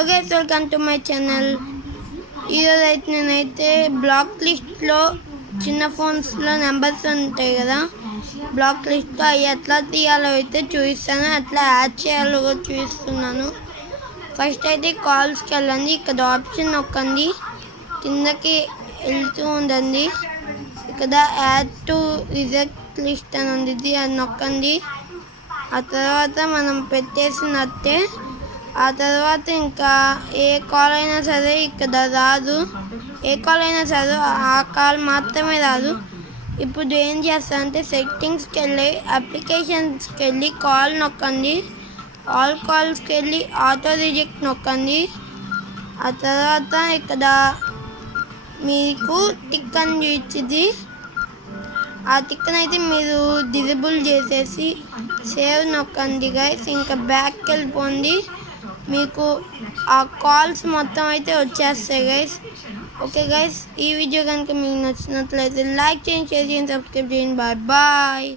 Hello guys, welcome to my channel. ఈరోజు అయితే నేనైతే బ్లాక్ లిస్ట్లో చిన్న ఫోన్స్లో నెంబర్స్ ఉంటాయి కదా, బ్లాక్ లిస్ట్లో అవి ఎట్లా తీయాలో అయితే చూపిస్తాను, అట్లా యాడ్ చేయాలో చూపిస్తున్నాను. ఫస్ట్ అయితే కాల్స్కి వెళ్ళండి, ఇక్కడ ఆప్షన్ నొక్కండి, కిందకి వెళ్తూ ఉండండి, ఇక్కడ యాడ్ టు రిజెక్ట్ లిస్ట్ అని ఉంది, అది నొక్కండి. ఆ తర్వాత మనం పెట్టేసినట్టే. ఆ తర్వాత ఇంకా ఏ కాల్ అయినా సరే ఇక్కడ రాదు, ఏ కాల్ అయినా సరే ఆ కాల్ మాత్రమే రాదు. ఇప్పుడు ఏం చేస్తారంటే సెట్టింగ్స్కి వెళ్ళి అప్లికేషన్స్కి వెళ్ళి కాల్ నొక్కండి, ఆల్ కాల్స్కి వెళ్ళి ఆటో రిజెక్ట్ నొక్కండి. ఆ తర్వాత ఇక్కడ మీకు టిక్ అని చూపించింది, ఆ టిక్ని అయితే మీరు డిజేబుల్ చేసేసి సేవ్ నొక్కండి గైస్. ఇంకా బ్యాక్కి వెళ్ళిపోండి, మీకు ఆ కాల్స్ మొత్తం అయితే వచ్చేస్తాయి గైస్. ఓకే గైస్, ఈ వీడియో కనుక మీకు నచ్చినట్లయితే లైక్ చేయండి, షేర్ చేయండి, సబ్స్క్రైబ్ చేయండి. Bye bye.